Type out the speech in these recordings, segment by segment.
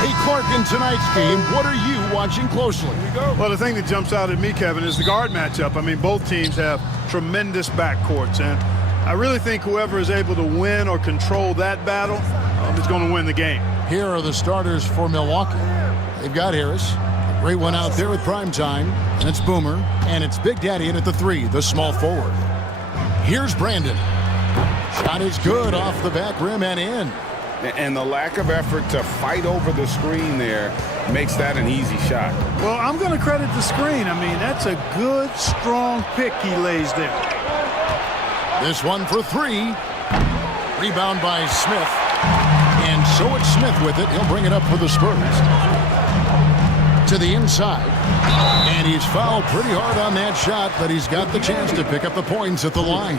Hey, Clark, in tonight's game, what are you watching closely? Well, the thing that jumps out at me, Kevin, is the guard matchup. I mean, both teams have tremendous backcourts, and I really think whoever is able to win or control that battle is going to win the game. Here are the starters for Milwaukee. They've got Harris. A great one out there with prime time. And it's Boomer. And it's Big Daddy in at the 3, the small forward. Here's Brandon. Shot is good off the back rim and in. And the lack of effort to fight over the screen there makes that an easy shot. Well, I'm going to credit the screen. I mean, that's a good, strong pick he lays there. This one for 3. Rebound by Smith. And so it's Smith with it. He'll bring it up for the Spurs. To the inside. And he's fouled pretty hard on that shot, but he's got the chance to pick up the points at the line.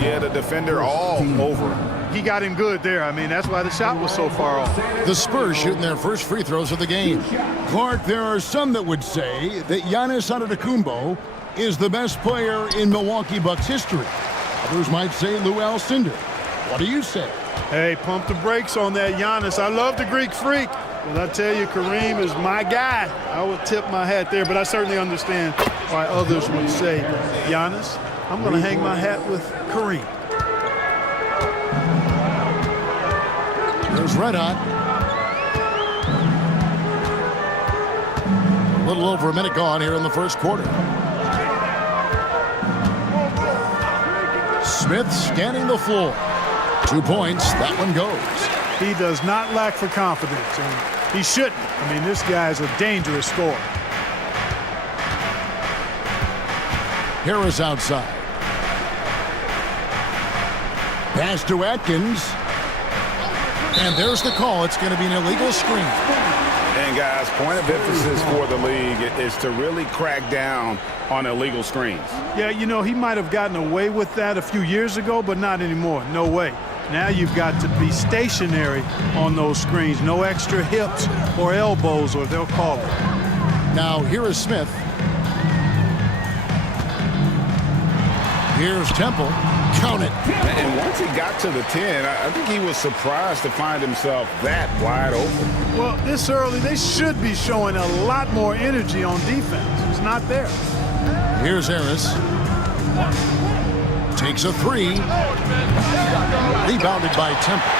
Yeah, the defender all over him. He got him good there. I mean, that's why the shot was so far off. The Spurs shooting their first free throws of the game. Clark, there are some that would say that Giannis Antetokounmpo is the best player in Milwaukee Bucks history. Others might say Lou Alcindor. What do you say? Hey, pump the brakes on that Giannis. I love the Greek freak. But I tell you, Kareem is my guy. I would tip my hat there, but I certainly understand why others would say, Giannis, I'm going to hang my hat with Kareem. There's Red Hot. A little over a minute gone here in the first quarter. Smith scanning the floor. 2 points. That one goes. He does not lack for confidence, and he shouldn't. I mean, this guy is a dangerous scorer. Harris outside. Pass to Atkins. And there's the call. It's going to be an illegal screen. And, guys, point of emphasis for the league is to really crack down on illegal screens. Yeah, you know, he might have gotten away with that a few years ago, but not anymore. No way. Now you've got to be stationary on those screens. No extra hips or elbows, or they'll call it. Now, here is Smith. Here's Temple. Count it. And once he got to the 10, I think he was surprised to find himself that wide open. Well, this early, they should be showing a lot more energy on defense. It's not there. Here's Harris. Takes a 3. Rebounded by Temple.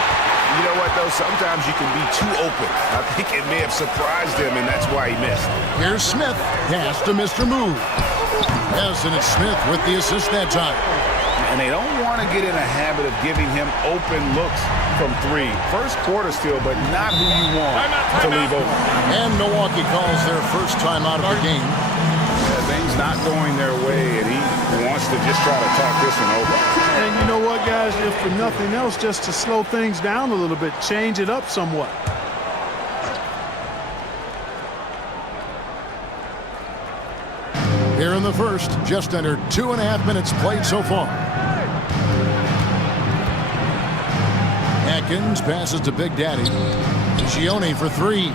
You know what, though? Sometimes you can be too open. I think it may have surprised him, and that's why he missed. Here's Smith. Pass to Mr. Move. Yes, and it's Smith with the assist that time. And they don't want to get in a habit of giving him open looks from 3. First quarter still, but not who you want to leave open. And Milwaukee calls their first time out of the game. Things not going their way, and he wants to just try to talk this one over. And you know what, guys? If for nothing else, just to slow things down a little bit, change it up somewhat. Here in the first, just under 2.5 minutes played so far. Atkins passes to Big Daddy. Gione for 3.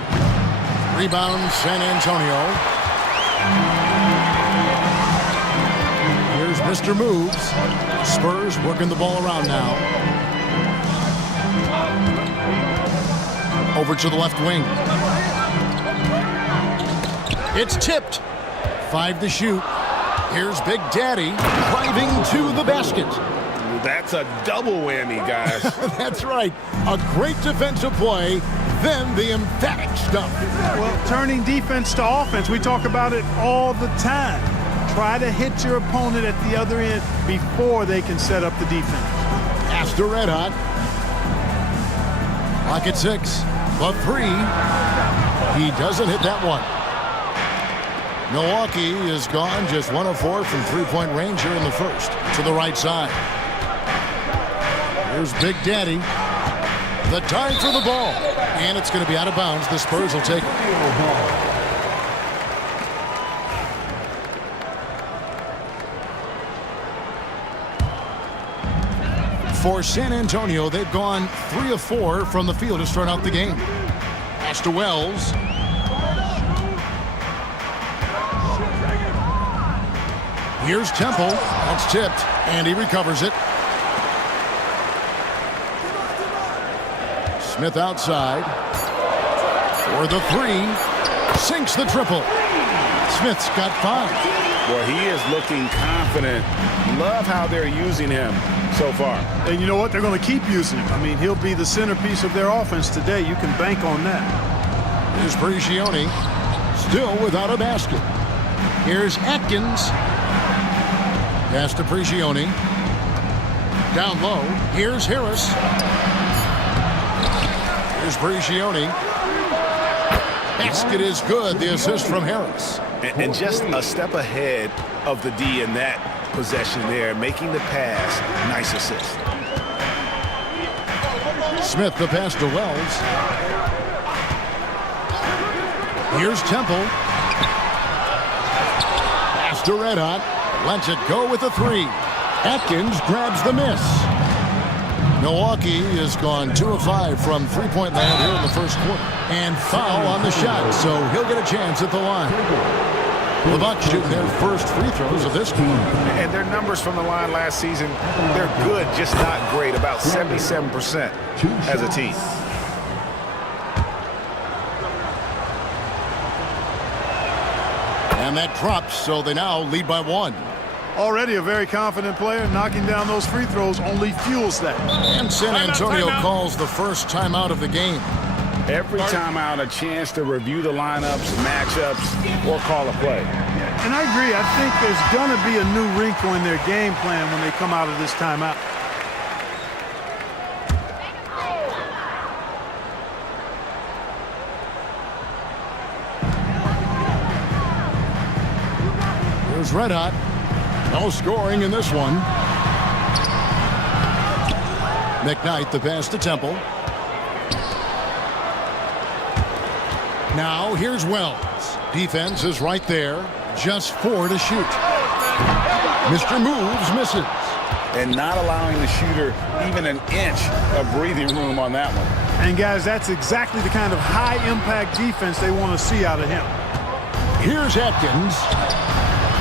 Rebound, San Antonio. Here's Mr. Moves. Spurs working the ball around now. Over to the left wing. It's tipped. 5 to shoot. Here's Big Daddy driving to the basket. That's a double whammy, guys. That's right. A great defensive play, then the emphatic stuff. Well, turning defense to offense, we talk about it all the time. Try to hit your opponent at the other end before they can set up the defense. Pass to Red Hot. Clock at 6. But 3. He doesn't hit that one. Milwaukee is gone just 1 of 4 from three-point range here in the first. To the right side. Here's Big Daddy. The time for the ball. And it's going to be out of bounds. The Spurs will take it. For San Antonio, they've gone 3 of 4 from the field to start out the game. Pass to Wells. Here's Temple. That's tipped, and he recovers it. Smith outside. For the three. Sinks the triple. Smith's got 5. Well, he is looking confident. Love how they're using him so far. And you know what? They're going to keep using him. I mean, he'll be the centerpiece of their offense today. You can bank on that. Here's Prigioni, still without a basket. Here's Atkins. Pass to Prigioni. Down low. Here's Harris. Here's Prigioni. Basket is good. The assist from Harris. And just a step ahead of the D in that possession there, making the pass. Nice assist. Smith the pass to Wells. Here's Temple. Pass to Red Hot. Lets it go with a 3. Atkins grabs the miss. Milwaukee has gone 2 of 5 from three-point land here in the first quarter. And foul on the shot, so he'll get a chance at the line. The Bucks shooting their first free throws of this game. And their numbers from the line last season, they're good, just not great. About 77% as a team. And that drops, so they now lead by 1. Already a very confident player. Knocking down those free throws only fuels that. And San Antonio calls the first timeout of the game. Every timeout, a chance to review the lineups, matchups, or call a play. And I agree. I think there's going to be a new wrinkle in their game plan when they come out of this timeout. Here's Red Hot. No scoring in this one. McKnight the pass to Temple. Now here's Wells. Defense is right there. Just 4 to shoot. Mr. Moves misses. And not allowing the shooter even an inch of breathing room on that one. And guys, that's exactly the kind of high-impact defense they want to see out of him. Here's Atkins.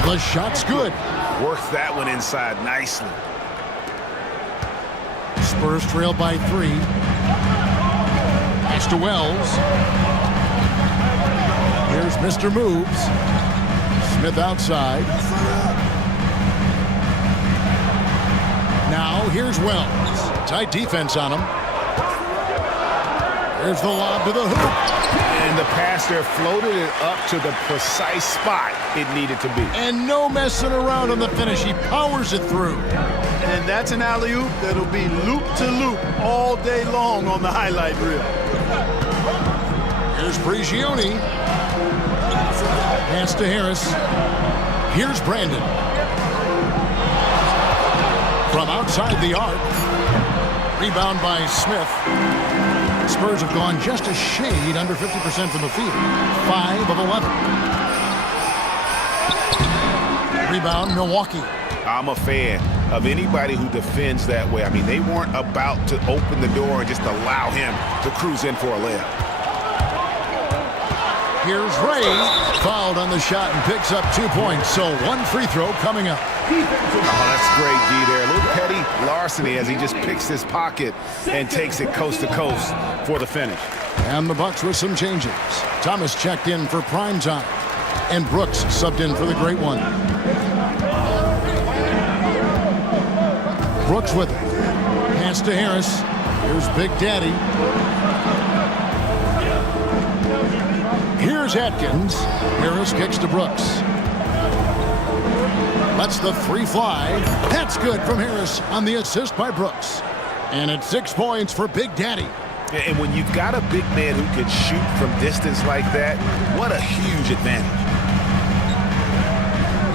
The shot's good. Worked that one inside nicely. Spurs trail by 3. Pass to Wells. Here's Mr. Moves. Smith outside. Now here's Wells. Tight defense on him. There's the lob to the hoop. And the pass there floated it up to the precise spot it needed to be. And no messing around on the finish. He powers it through. And that's an alley-oop that'll be loop-to-loop all day long on the highlight reel. Here's Prigioni. Pass to Harris. Here's Brandon. From outside the arc. Rebound by Smith. Spurs have gone just a shade under 50% from the field. 5 of 11. Rebound, Milwaukee. I'm a fan of anybody who defends that way. I mean, they weren't about to open the door and just allow him to cruise in for a layup. Here's Ray. Fouled on the shot and picks up 2 points. So 1 free throw coming up. Oh, that's great, D there. A little petty larceny as he just picks his pocket and takes it coast to coast for the finish. And the Bucks with some changes. Thomas checked in for prime time. And Brooks subbed in for the great one. Brooks with it. Pass to Harris. Here's Big Daddy. Here's Atkins. Harris kicks to Brooks. Lets the 3 fly. That's good from Harris on the assist by Brooks. And it's 6 points for Big Daddy. And when you've got a big man who can shoot from distance like that, what a huge advantage.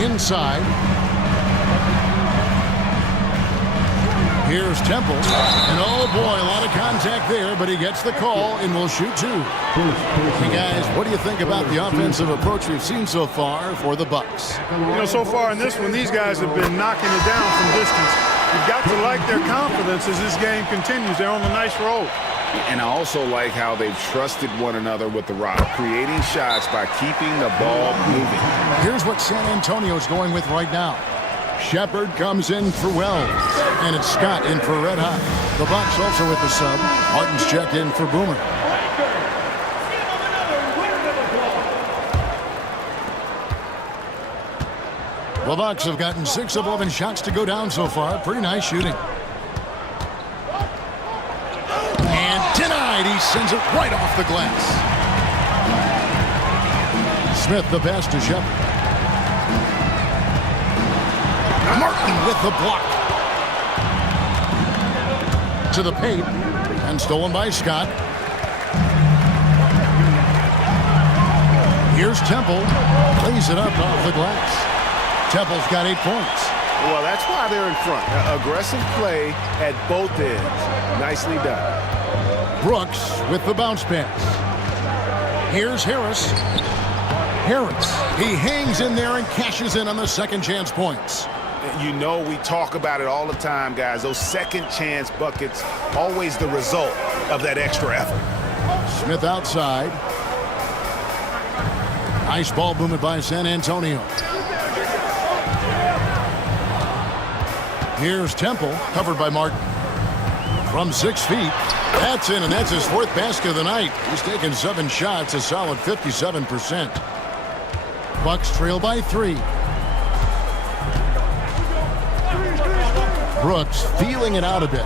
Inside. Here's Temple. And oh boy, a lot of contact there, but he gets the call and will shoot 2. Hey guys, what do you think about the offensive approach we've seen so far for the Bucks? You know, so far in this one, these guys have been knocking it down from distance. You've got to like their confidence as this game continues. They're on a nice roll. And I also like how they've trusted one another with the rock, creating shots by keeping the ball moving. Here's what San Antonio's going with right now. Shepard comes in for Wells, and it's Scott in for Red Hot. The Bucks also with the sub. Martin's checked in for Boomer. The Bucks have gotten 6 of 11 shots to go down so far. Pretty nice shooting. And denied. He sends it right off the glass. Smith the pass to Shepard. Martin with the block. To the paint. And stolen by Scott. Here's Temple. Lays it up off the glass. Temple's got 8 points. Well, that's why they're in front. Aggressive play at both ends. Nicely done. Brooks with the bounce pass. Here's Harris. Harris. He hangs in there and cashes in on the second chance points. You know, we talk about it all the time, guys. Those second chance buckets, always the result of that extra effort. Smith outside. Nice ball movement by San Antonio. Here's Temple, covered by Martin. From 6 feet, that's in, and that's his 4th basket of the night. He's taken 7 shots, a solid 57%. Bucks trail by 3. Brooks feeling it out a bit.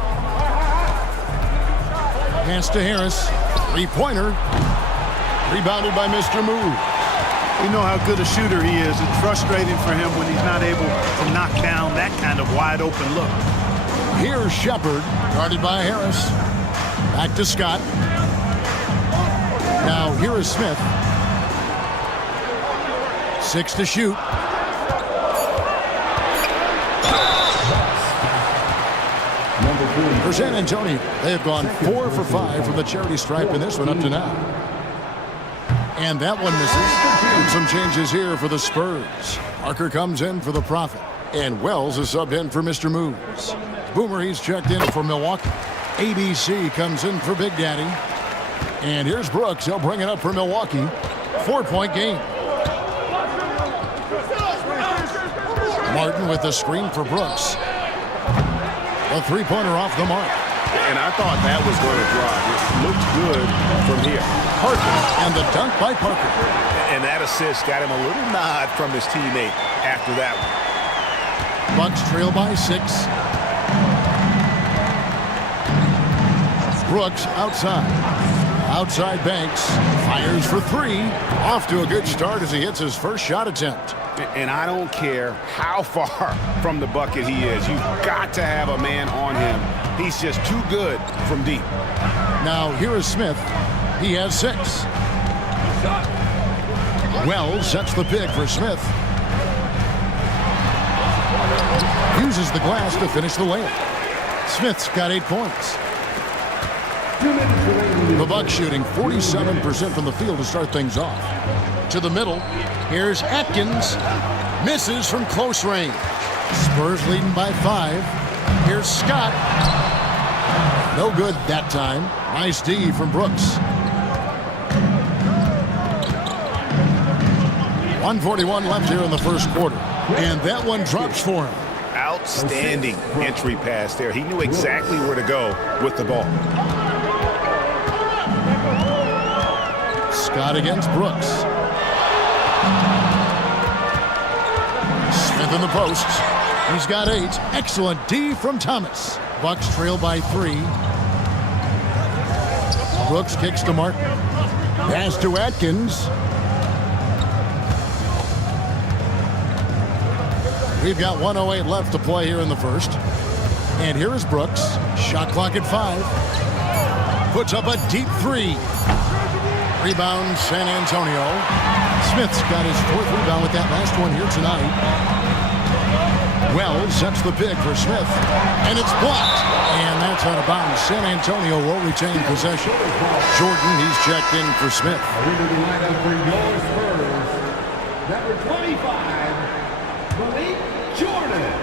Pass to Harris. 3-pointer. Rebounded by Mr. Move. You know how good a shooter he is. It's frustrating for him when he's not able to knock down that kind of wide open look. Here's Shepard, guarded by Harris. Back to Scott. Now here is Smith. 6 to shoot. For San Antonio, they have gone 4 for 5 from the charity stripe in this one up to now. And that one misses. And some changes here for the Spurs. Parker comes in for the Prophet. And Wells is subbed in for Mr. Moves. Boomer, he's checked in for Milwaukee. ABC comes in for Big Daddy. And here's Brooks. He'll bring it up for Milwaukee. 4-point game. Martin with the screen for Brooks. A 3-pointer off the mark. And I thought that was going to drop. It looked good from here. Parker, and the dunk by Parker. And that assist got him a little nod from his teammate after that one. Bucks trail by 6. Brooks outside. Outside Banks. Fires for 3. Off to a good start as he hits his first shot attempt. And I don't care how far from the bucket he is. You've got to have a man on him. He's just too good from deep. Now here is Smith. He has 6. Wells sets the pick for Smith. Uses the glass to finish the layup. Smith's got 8 points. The Bucks shooting 47% from the field to start things off. To the middle. Here's Atkins. Misses from close range. Spurs leading by 5. Here's Scott. No good that time. Nice D from Brooks. 1:41 left here in the first quarter. And that one drops for him. Outstanding entry pass there. He knew exactly where to go with the ball. Scott against Brooks. Smith in the post. He's got 8. Excellent D from Thomas. Bucks trail by 3. Brooks kicks to Martin. Pass to Atkins. We've got 1:08 left to play here in the first. And here is Brooks. Shot clock at 5. Puts up a deep 3. Rebound San Antonio. Smith's got his 4th rebound with that last one here tonight. Wells sets the pick for Smith. And it's blocked. And that's out of bounds. San Antonio will retain possession. Jordan, he's checked in for Smith. Number 25, Malik Jordan.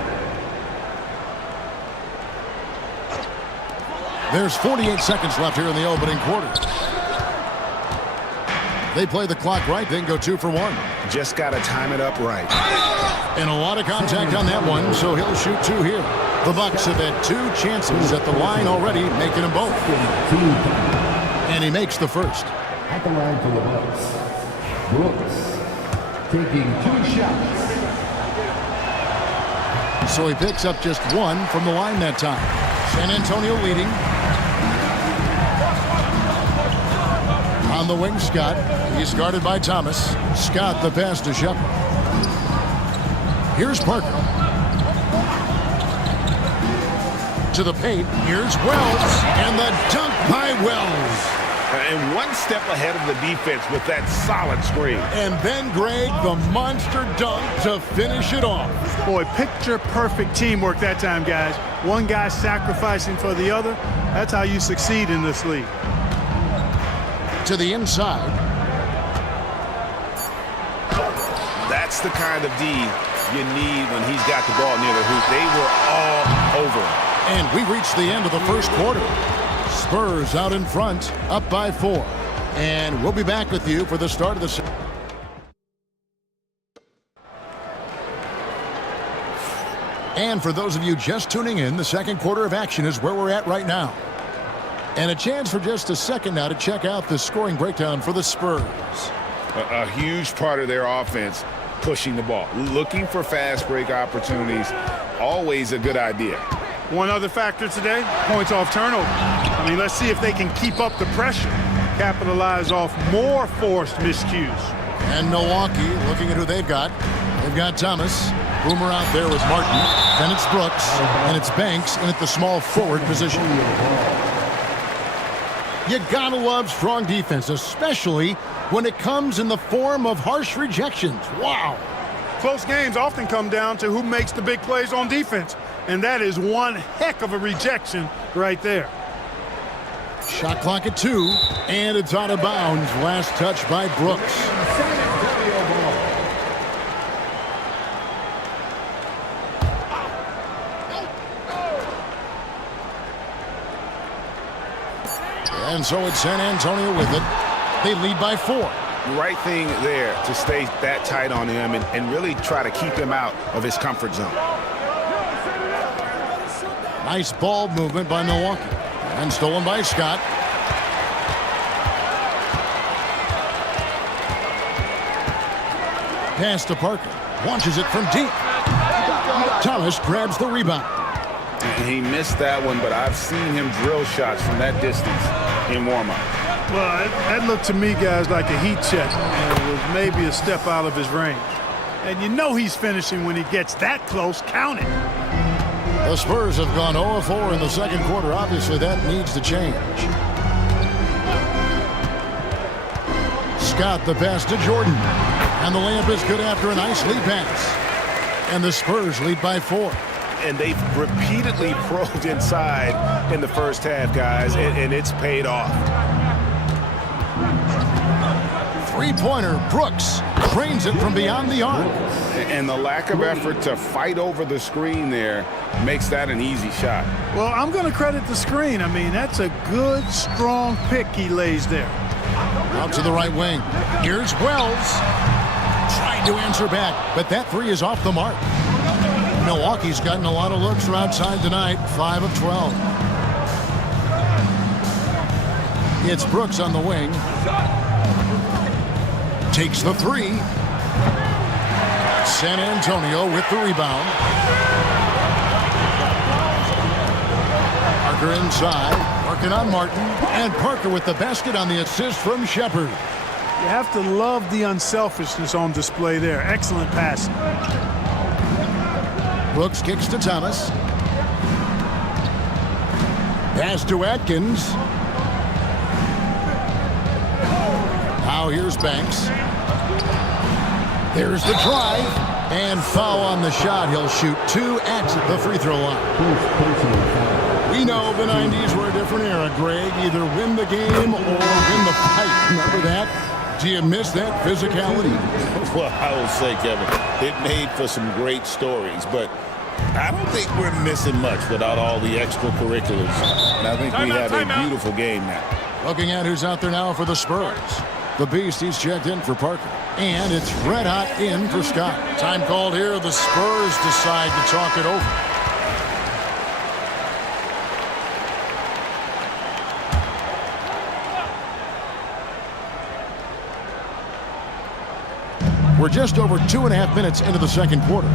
There's 48 seconds left here in the opening quarter. They play the clock right, then go 2 for 1. Just got to time it up right. And a lot of contact on that one, so he'll shoot 2 here. The Bucks have had 2 chances at the line already, making them both. And he makes the first. At the line for the Bucks, Brooks taking 2 shots. So he picks up just one from the line that time. San Antonio leading. On the wing, Scott. He's guarded by Thomas. Scott the pass to Shepard. Here's Parker. To the paint. Here's Wells. And the dunk by Wells. And one step ahead of the defense with that solid screen. And then, Greg, the monster dunk to finish it off. Boy, picture-perfect teamwork that time, guys. One guy sacrificing for the other. That's how you succeed in this league. To the inside. That's the kind of D you need when he's got the ball near the hoop. They were all over him. And we reached the end of the first quarter. Spurs out in front, up by 4. And we'll be back with you for the start of the second. And for those of you just tuning in, the second quarter of action is where we're at right now. And a chance for just a second now to check out the scoring breakdown for the Spurs. A huge part of their offense, pushing the ball. Looking for fast break opportunities, always a good idea. One other factor today, points off turnover. I mean, let's see if they can keep up the pressure, capitalize off more forced miscues. And Milwaukee, looking at who they've got. They've got Thomas. Boomer out there with Martin. Then it's Brooks. And it's Banks in at the small forward position. You gotta love strong defense, especially when it comes in the form of harsh rejections. Wow. Close games often come down to who makes the big plays on defense. And that is one heck of a rejection right there. Shot clock at 2, and it's out of bounds. Last touch by Brooks. And so it's San Antonio with it. They lead by 4. The right thing there to stay that tight on him and really try to keep him out of his comfort zone. Nice ball movement by Milwaukee. And stolen by Scott. Pass to Parker. Launches it from deep. Thomas grabs the rebound. He missed that one, but I've seen him drill shots from that distance in warm-up. Well, that looked to me, guys, like a heat check. It was maybe a step out of his range. And you know he's finishing when he gets that close. Count it. The Spurs have gone 0-4 in the second quarter. Obviously, that needs to change. Scott the pass to Jordan. And the layup is good after a nice lead pass. And the Spurs lead by 4. And they've repeatedly probed inside in the first half, guys, and it's paid off. Three-pointer, Brooks trains it from beyond the arc. And the lack of effort to fight over the screen there makes that an easy shot. Well, I'm going to credit the screen. I mean, that's a good, strong pick he lays there. Out to the right wing. Here's Wells. Trying to answer back, but that 3 is off the mark. Milwaukee's gotten a lot of looks from outside tonight, 5 of 12. It's Brooks on the wing. Takes the 3. San Antonio with the rebound. Parker inside, working on Martin. And Parker with the basket on the assist from Shepard. You have to love the unselfishness on display there. Excellent passing. Brooks kicks to Thomas. Pass to Atkins. Now here's Banks. There's the drive. And foul on the shot. He'll shoot 2 at the free throw line. We know the 90s were a different era, Greg. Either win the game or win the fight. Remember that? Do you miss that physicality? Well, I will say, Kevin, it made for some great stories, but I don't think we're missing much without all the extracurriculars. And I think we have a beautiful game now. Looking at who's out there now for the Spurs. The Beast, he's checked in for Parker. And it's red hot in for Scott. Time called here. The Spurs decide to talk it over. We're just over 2.5 minutes into the second quarter.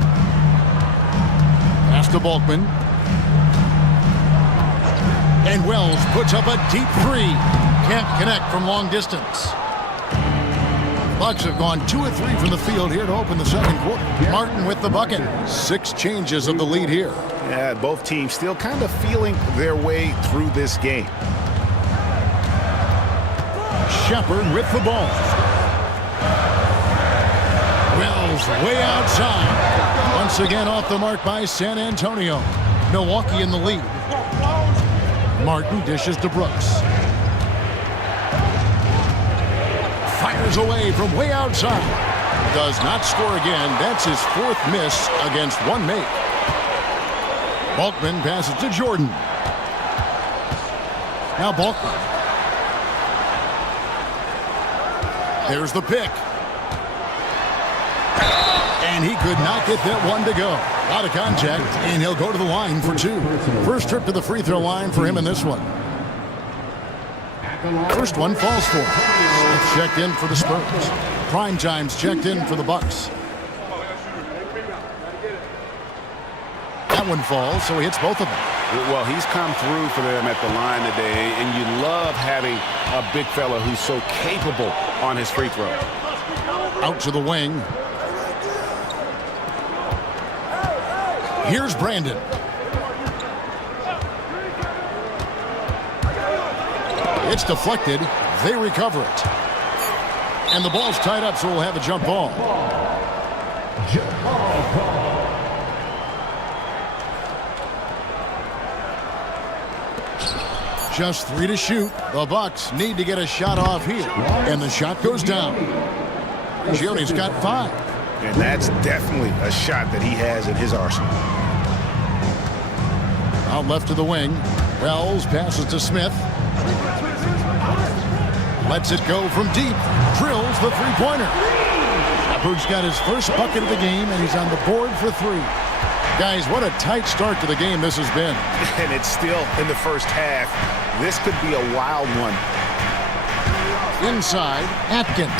to Volkman. And Wells puts up a deep three. Can't connect from long distance. Bucks have gone 2 of 3 from the field here to open the second quarter. Martin with the bucket. 6 changes of the lead here. Yeah, both teams still kind of feeling their way through this game. Shepard with the ball. Wells way outside. Once again off the mark by San Antonio. Milwaukee in the lead. Martin dishes to Brooks. Fires away from way outside. Does not score again. That's his 4th miss against 1 make. Volkman passes to Jordan. Now Volkman. There's the pick. And he could not get that one to go. Out of contact, and he'll go to the line for 2. First trip to the free throw line for him in this one. First one falls for him. Smith checked in for the Spurs. Prime Time's checked in for the Bucks. That one falls, so he hits both of them. Well, he's come through for them at the line today, and you love having a big fella who's so capable on his free throw. Out to the wing. Here's Brandon. It's deflected. They recover it. And the ball's tied up, so we'll have a jump ball. Just 3 to shoot. The Bucks need to get a shot off here. And the shot goes down. Gianni's got 5. And that's definitely a shot that he has in his arsenal. Out left to the wing. Wells passes to Smith. Lets it go from deep. Drills the three-pointer. Shepard's got his first bucket of the game, and he's on the board for 3. Guys, what a tight start to the game this has been. And it's still in the first half. This could be a wild one. Inside, Atkins.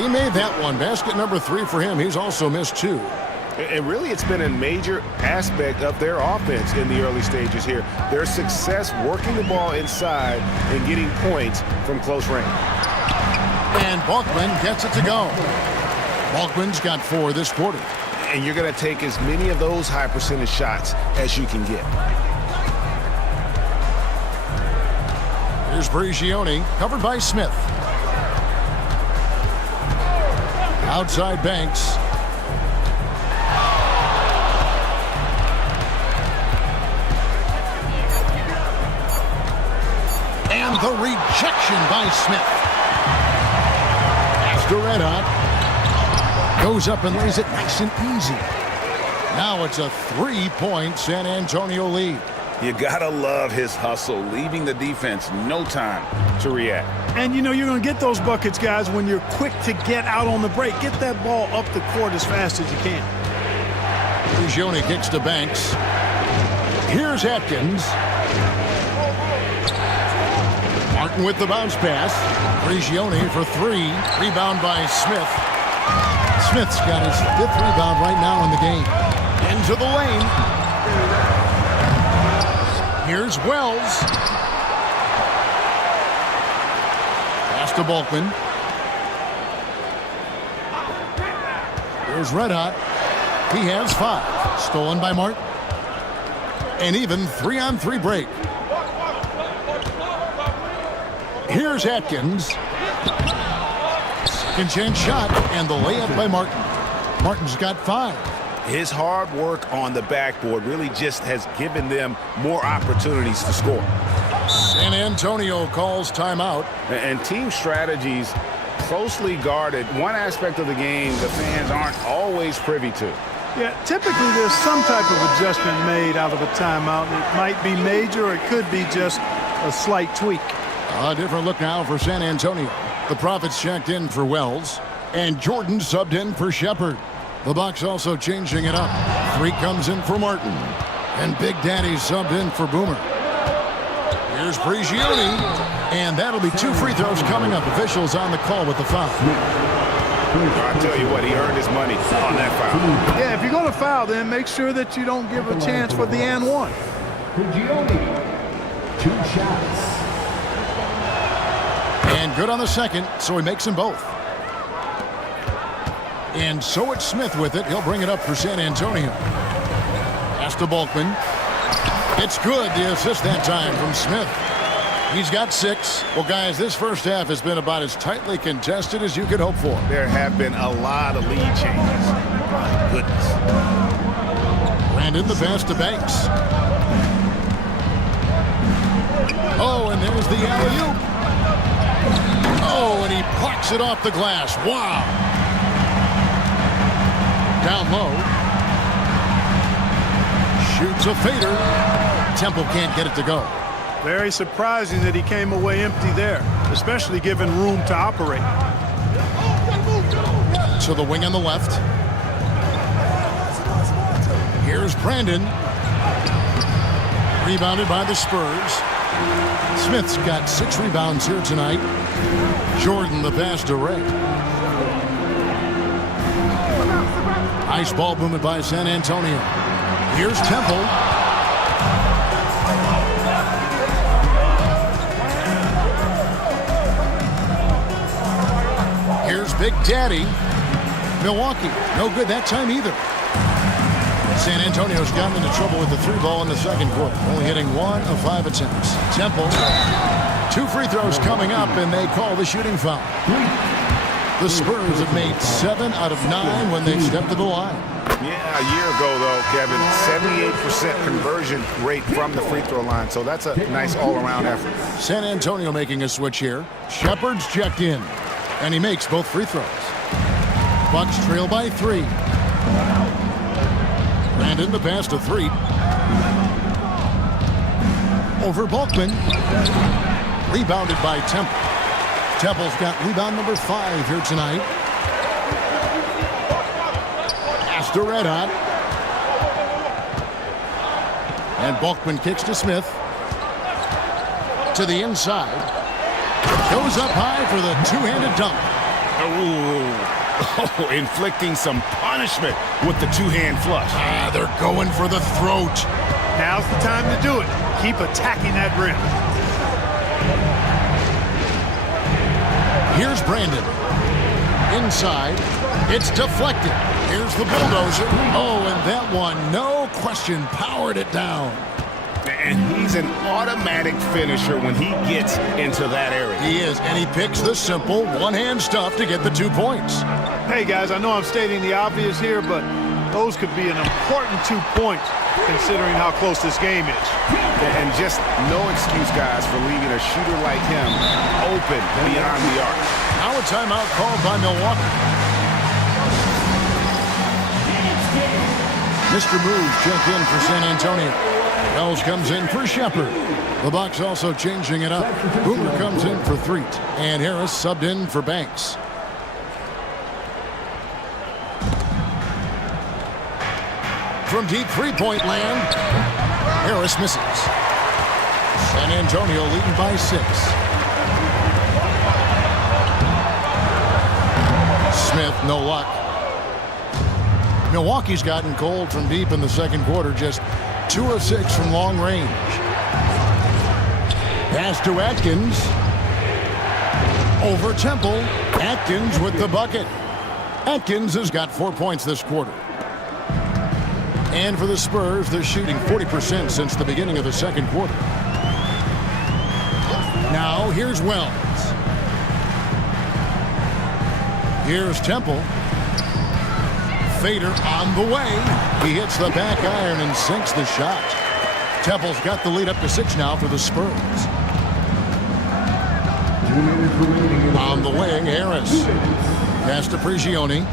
He made that one. Basket number 3 for him. He's also missed 2. And really, it's been a major aspect of their offense in the early stages here. Their success working the ball inside and getting points from close range. And Volkman gets it to go. Volkman's got 4 this quarter. And you're going to take as many of those high percentage shots as you can get. Here's Brigioni, covered by Smith. Outside Banks. And the rejection by Smith. After Red Hot. Goes up and lays it nice and easy. Now it's a 3-point San Antonio lead. You gotta love his hustle, leaving the defense no time to react. And you know you're going to get those buckets, guys, when you're quick to get out on the break. Get that ball up the court as fast as you can. Brigioni kicks to Banks. Here's Atkins. Martin with the bounce pass. Brigioni for 3. Rebound by Smith. Smith's got his 5th rebound right now in the game. Into the lane. Here's Wells. Pass to Volkman. Here's Red Hot. He has 5. Stolen by Martin. An even 3-on-3 break. Here's Atkins. Second chance shot, and the layup by Martin. Martin's got 5. His hard work on the backboard really just has given them more opportunities to score. San Antonio calls timeout. And team strategies closely guarded. One aspect of the game the fans aren't always privy to. Yeah, typically there's some type of adjustment made out of a timeout. It might be major or it could be just a slight tweak. A different look now for San Antonio. The Profits checked in for Wells, and Jordan subbed in for Shepard. The Bucks also changing it up. 3 comes in for Martin, and Big Daddy subbed in for Boomer. Here's Brigioni, and that'll be 2 free throws coming up. Officials on the call with the foul. I tell you what, he earned his money on that foul. Yeah, if you're going to foul, then make sure that you don't give a chance for the and one. Prigioni, 2 shots. And good on the second, so he makes them both. And so it's Smith with it. He'll bring it up for San Antonio. Pass to Bulkman. It's good, the assist that time from Smith. He's got 6. Well, guys, this first half has been about as tightly contested as you could hope for. There have been a lot of lead changes. My goodness. Brandon, the pass to Banks. Oh, and there's the alley-oop. Oh, and he plucks it off the glass. Wow. Down low. Shoots a fader. Temple can't get it to go. Very surprising that he came away empty there, especially given room to operate. To the wing on the left. Here's Brandon. Rebounded by the Spurs. Smith's got 6 rebounds here tonight. Jordan the pass to Ray. Nice ball movement by San Antonio. Here's Temple. Here's Big Daddy. Milwaukee, no good that time either. San Antonio's gotten into trouble with the 3 ball in the second quarter, only hitting 1 of 5 attempts. Temple, 2 free throws coming up, and they call the shooting foul. The Spurs have made 7 out of 9 when they stepped to the line. Yeah, a year ago, though, Kevin, 78% conversion rate from the free throw line, so that's a nice all-around effort. San Antonio making a switch here. Shepard's checked in, and he makes both free throws. Bucks trail by 3. Brandon the pass to 3. Over Bulkman. Rebounded by Temple. Temple's got rebound number 5 here tonight. Pass to Red Hot. And Bulkman kicks to Smith. To the inside. Goes up high for the 2-handed dunk. Oh, inflicting some punishment with the 2-hand flush. They're going for the throat. Now's the time to do it. Keep attacking that rim. Here's Brandon. Inside. It's deflected. Here's the bulldozer. Oh, and that one, no question, powered it down. And he's an automatic finisher when he gets into that area. He is, and he picks the simple one-hand stuff to get the 2 points. Hey, guys, I know I'm stating the obvious here, but those could be an important 2 points considering how close this game is. And just no excuse, guys, for leaving a shooter like him open beyond the arc. Now a timeout called by Milwaukee. Mr. Moves checked in for San Antonio. Wells comes in for Shepard. The Bucks also changing it up. Boomer comes in for Threet. And Harris subbed in for Banks. From deep three-point land, Harris misses. San Antonio leading by 6. Smith, no luck. Milwaukee's gotten cold from deep in the second quarter, just 2 of 6 from long range. Pass to Atkins. Over Temple. Atkins with the bucket. Atkins has got 4 points this quarter. And for the Spurs, they're shooting 40% since the beginning of the second quarter. Now, here's Wells. Here's Temple. Fader on the way. He hits the back iron and sinks the shot. Temple's got the lead up to 6 now for the Spurs. 2 minutes remaining. On the wing, Harris. Pass to Prigioni.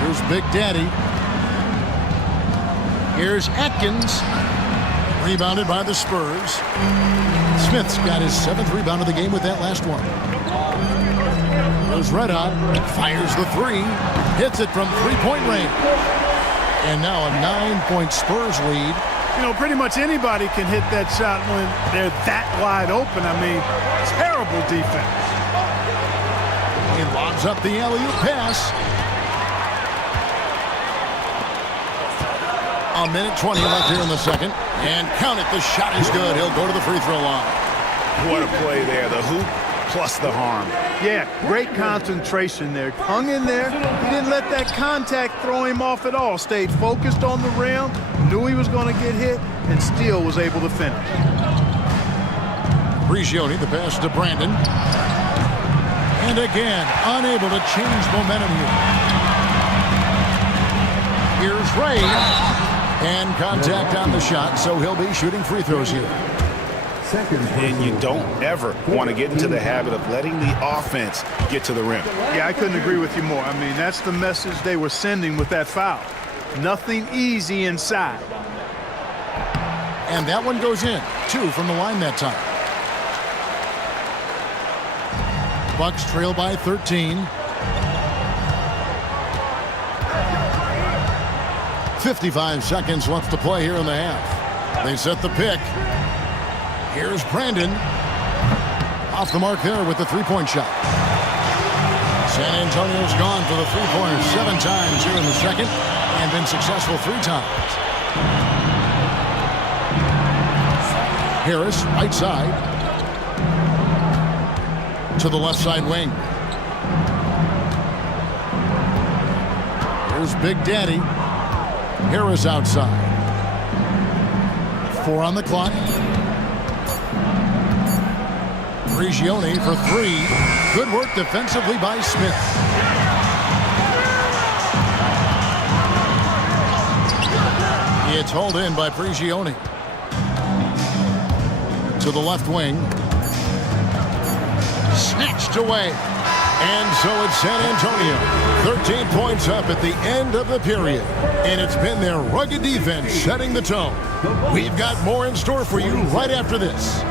Here's Big Daddy. Here's Atkins. Rebounded by the Spurs. Smith's got his 7th rebound of the game with that last one. Goes Red Hot. Fires the 3. Hits it from 3-point range. And now a 9-point Spurs lead. You know, pretty much anybody can hit that shot when they're that wide open. I mean, terrible defense. He lobs up the alley-oop pass. A minute 20 left here in the second. And count it, the shot is good. He'll go to the free throw line. What a play there. The hoop plus the harm. Yeah, great concentration there. Hung in there. He didn't let that contact throw him off at all. Stayed focused on the rim, knew he was going to get hit, and still was able to finish. Prigioni, the pass to Brandon. And again, unable to change momentum here. Here's Ray. And contact on the shot, so he'll be shooting free throws here. And you don't ever want to get into the habit of letting the offense get to the rim. Yeah, I couldn't agree with you more. I mean, that's the message they were sending with that foul. Nothing easy inside. And that one goes in. 2 from the line that time. Bucks trail by 13. 55 seconds left to play here in the half. They set the pick. Here's Brandon. Off the mark there with the three-point shot. San Antonio's gone for the three-pointer 7 times here in the second and been successful 3 times. Harris, right side. To the left side wing. Here's Big Daddy. Harris outside. 4 on the clock. Prigioni for 3. Good work defensively by Smith. It's hauled in by Prigioni. To the left wing. Snatched away. And so it's San Antonio. 13 points up at the end of the period. And it's been their rugged defense setting the tone. We've got more in store for you right after this.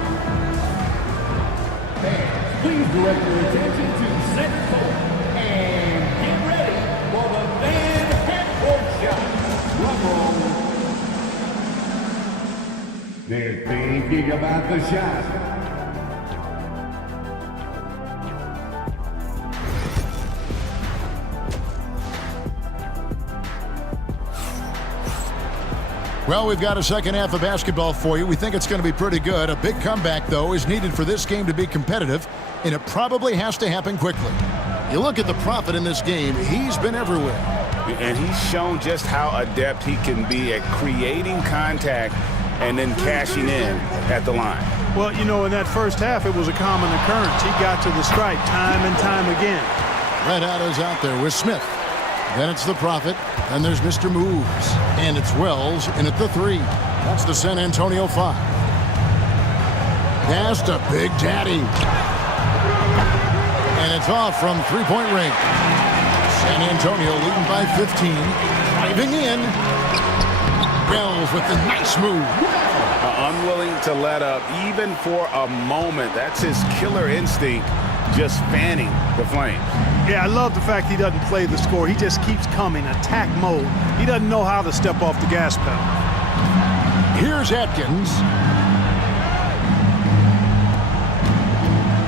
Please direct your attention to center court and get ready for the fan half-court shot. They're thinking about the shot. Well, we've got a second half of basketball for you. We think it's going to be pretty good. A big comeback, though, is needed for this game to be competitive, and it probably has to happen quickly. You look at the Prophet in this game, he's been everywhere. And he's shown just how adept he can be at creating contact and then cashing in at the line. Well, you know, in that first half, it was a common occurrence. He got to the stripe time and time again. Red Otto's out there with Smith. Then it's the Prophet. Then there's Mr. Moves. And it's Wells in at the 3. That's the San Antonio 5. Pass to Big Daddy. And it's off from three-point range. San Antonio leading by 15. Driving in. Wells with the nice move. Unwilling to let up even for a moment. That's his killer instinct, just fanning the flames. Yeah, I love the fact he doesn't play the score. He just keeps coming, attack mode. He doesn't know how to step off the gas pedal. Here's Atkins.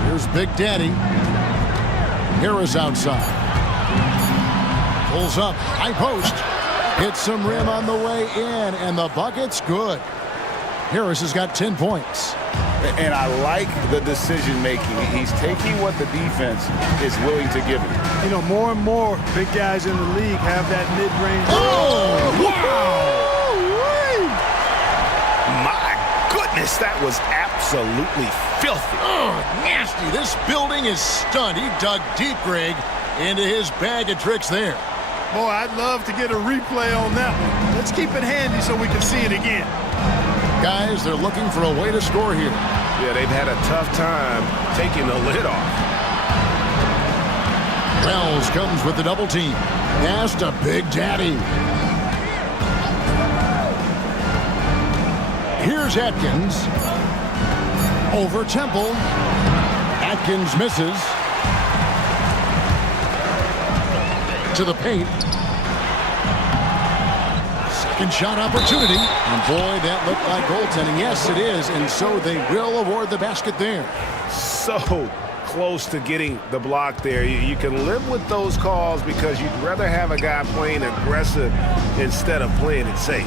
Here's Big Daddy. Harris outside. Pulls up, high post. Hits some rim on the way in, and the bucket's good. Harris has got 10 points. And I like the decision-making. He's taking what the defense is willing to give him. You know, more and more big guys in the league have that mid-range. Oh, wow! My goodness, that was absolutely filthy. Oh, nasty. This building is stunned. He dug deep, Greg, into his bag of tricks there. Boy, I'd love to get a replay on that one. Let's keep it handy so we can see it again. Guys, they're looking for a way to score here. Yeah, they've had a tough time taking the lid off. Wells comes with the double team. Pass to Big Daddy. Here's Atkins. Over Temple. Atkins misses. To the paint. Second shot opportunity. And boy, that looked like goaltending. Yes, it is. And so they will award the basket there. So close to getting the block there. You can live with those calls because you'd rather have a guy playing aggressive instead of playing it safe.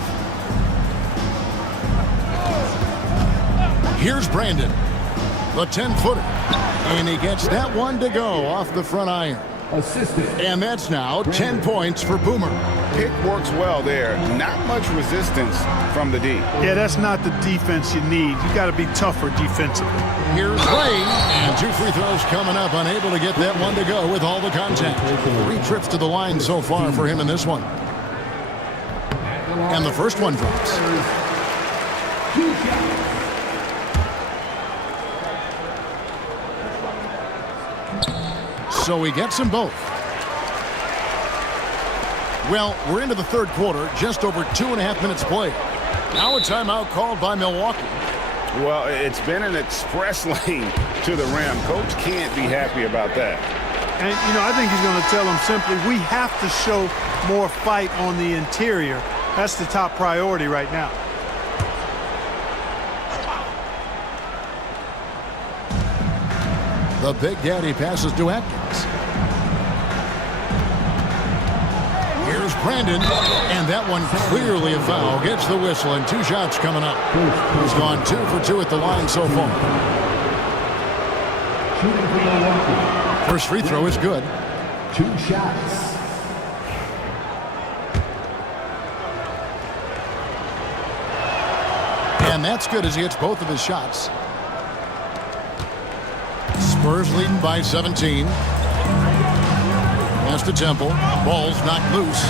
Here's Brandon, the 10-footer. And he gets that one to go off the front iron. Assistant. And that's now 10 points for Boomer. Pick works well there. Not much resistance from the D. Yeah, that's not the defense you need. You got to be tougher defensively. Here's Ray, and 2 free throws coming up, unable to get that one to go with all the contact. 3 trips to the line so far for him in this one. And the first one drops. So he gets them both. Well, we're into the third quarter, just over 2.5 minutes played. Now a timeout called by Milwaukee. Well, it's been an express lane to the rim. Coach can't be happy about that. And, you know, I think he's going to tell them simply, we have to show more fight on the interior. That's the top priority right now. The Big Daddy passes to Atkins. Here's Brandon, and that one clearly a foul. Gets the whistle, and 2 shots coming up. He's gone 2 for 2 at the line so far. First free throw is good. 2 shots. And that's good as he hits both of his shots. Spurs leading by 17. Pass to Temple. Ball's knocked loose.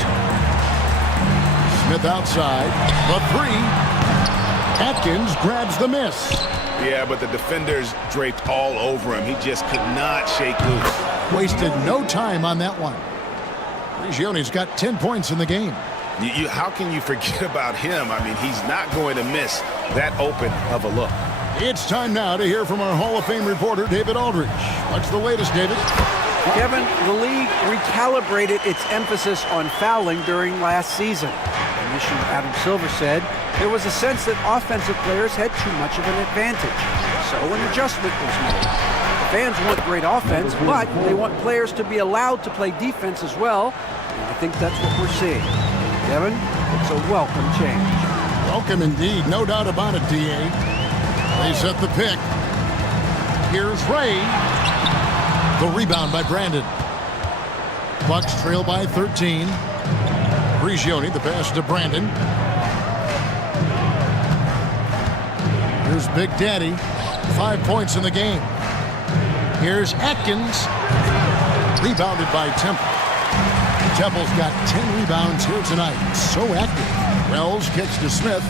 Smith outside. The 3. Atkins grabs the miss. Yeah, but the defenders draped all over him. He just could not shake loose. Wasted no time on that one. Prigioni's got 10 points in the game. How can you forget about him? I mean, he's not going to miss that open of a look. It's time now to hear from our Hall of Fame reporter, David Aldridge. What's the latest, David? Kevin, the league recalibrated its emphasis on fouling during last season. Commissioner Adam Silver said there was a sense that offensive players had too much of an advantage. So an adjustment was made. Fans want great offense, but they want players to be allowed to play defense as well. And I think that's what we're seeing. Kevin, it's a welcome change. Welcome indeed, no doubt about it, D.A. They set the pick. Here's Ray. The rebound by Brandon. Bucks trail by 13. Prigioni, the pass to Brandon. Here's Big Daddy. 5 points in the game. Here's Atkins. Rebounded by Temple. Temple's got 10 rebounds here tonight. So active. Wells kicks to Smith.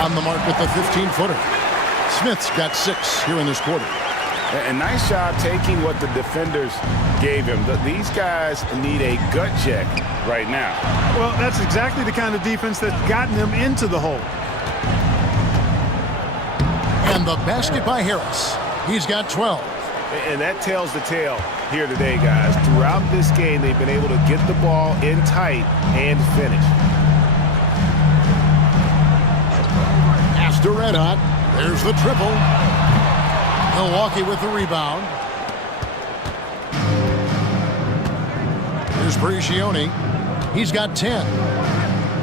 On the mark with the 15-footer. Smith's got 6 here in this quarter. A nice job taking what the defenders gave him. These guys need a gut check right now. Well, that's exactly the kind of defense that's gotten them into the hole. And the basket by Harris. He's got 12. And that tells the tale here today, guys. Throughout this game, they've been able to get the ball in tight and finish. Pass to Red Hot. There's the triple. Milwaukee with the rebound. Here's Prigioni. He's got 10.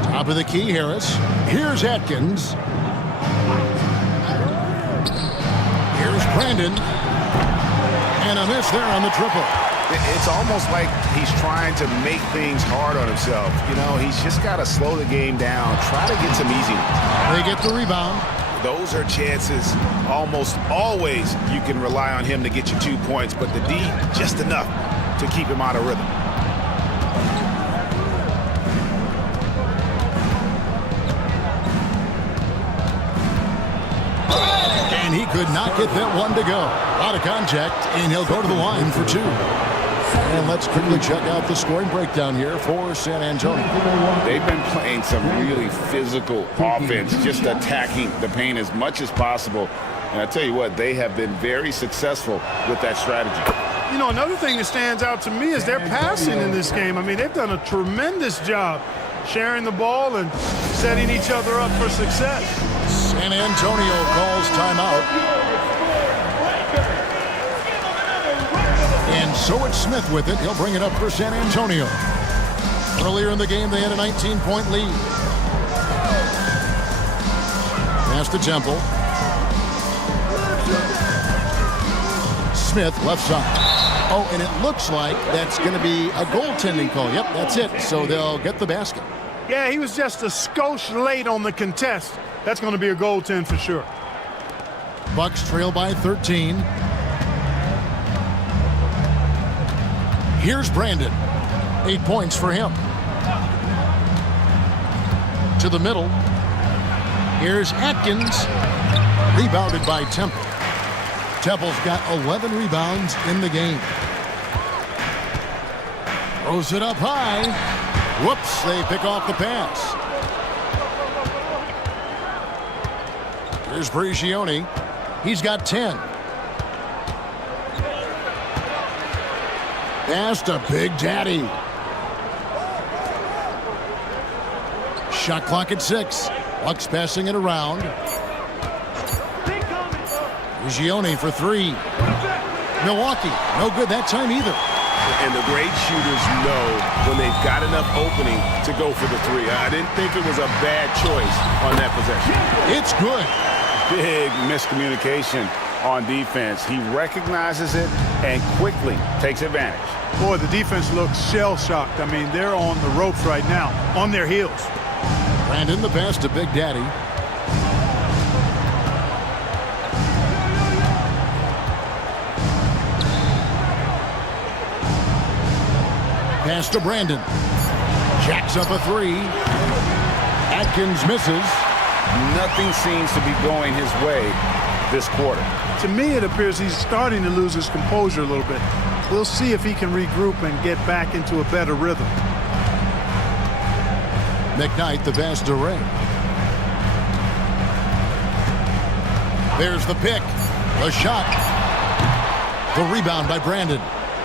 Top of the key, Harris. Here's Atkins. Here's Brandon. And a miss there on the triple. It's almost like he's trying to make things hard on himself. You know, he's just got to slow the game down, try to get some easy ones. They get the rebound. Those are chances almost always you can rely on him to get you 2 points, but the D, just enough to keep him out of rhythm. And he could not get that one to go. A lot of contact, and he'll go to the line for 2. And let's quickly check out the scoring breakdown here for San Antonio. They've been playing some really physical offense, just attacking the paint as much as possible. And I tell you what, they have been very successful with that strategy. You know, another thing that stands out to me is their passing in this game. I mean, they've done a tremendous job sharing the ball and setting each other up for success. San Antonio calls timeout. And so it's Smith with it. He'll bring it up for San Antonio. Earlier in the game, they had a 19-point lead. Pass to Temple. Smith, left side. Oh, and it looks like that's going to be a goaltending call. Yep, that's it. So they'll get the basket. Yeah, he was just a skosh late on the contest. That's going to be a goaltend for sure. Bucks trail by 13. Here's Brandon. 8 points for him. To the middle. Here's Atkins. Rebounded by Temple. Temple's got 11 rebounds in the game. Throws it up high. Whoops, they pick off the pass. Here's Prigioni. He's got 10. Pass to Big Daddy. Shot clock at 6. Bucks passing it around. Prigioni for 3. Milwaukee, no good that time either. And the great shooters know when they've got enough opening to go for the 3. I didn't think it was a bad choice on that possession. It's good. Big miscommunication on defense. He recognizes it and quickly takes advantage. Boy, the defense looks shell-shocked. I mean, they're on the ropes right now, on their heels. Brandon, the pass to Big Daddy. Pass to Brandon. Jacks up a 3. Atkins misses. Nothing seems to be going his way this quarter. To me, it appears he's starting to lose his composure a little bit. We'll see if he can regroup and get back into a better rhythm. McKnight, the pass to Ray. There's the pick. The shot. The rebound by Brandon.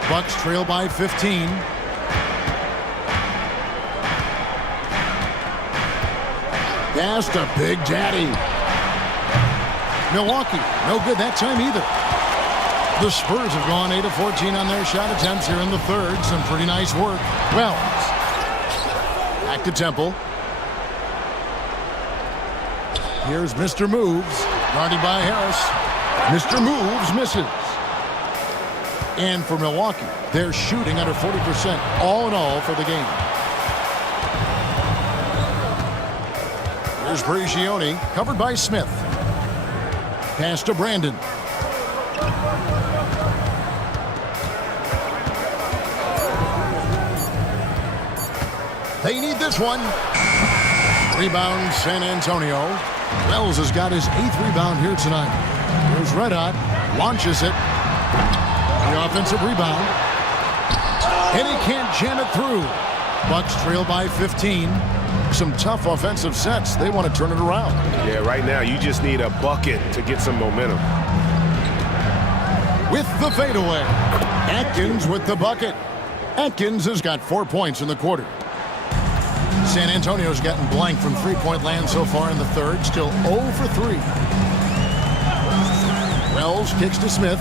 Bucks trail by 15. Pass to Big Daddy. Milwaukee, no good that time either. The Spurs have gone 8 of 14 on their shot attempts here in the third. Some pretty nice work. Wells. Back to Temple. Here's Mr. Moves. Guarded by Harris. Mr. Moves misses. And for Milwaukee, they're shooting under 40% all in all for the game. Here's Prigioni, covered by Smith. Pass to Brandon. They need this one. Rebound, San Antonio. Wells has got his 8th rebound here tonight. Here's Red Hot, launches it. The offensive rebound. And he can't jam it through. Bucks trail by 15. Some tough offensive sets. They want to turn it around. Yeah, right now you just need a bucket to get some momentum. With the fadeaway. Atkins with the bucket. Atkins has got 4 points in the quarter. San Antonio's gotten blank from three-point land so far in the third. Still 0 for 3. Wells kicks to Smith.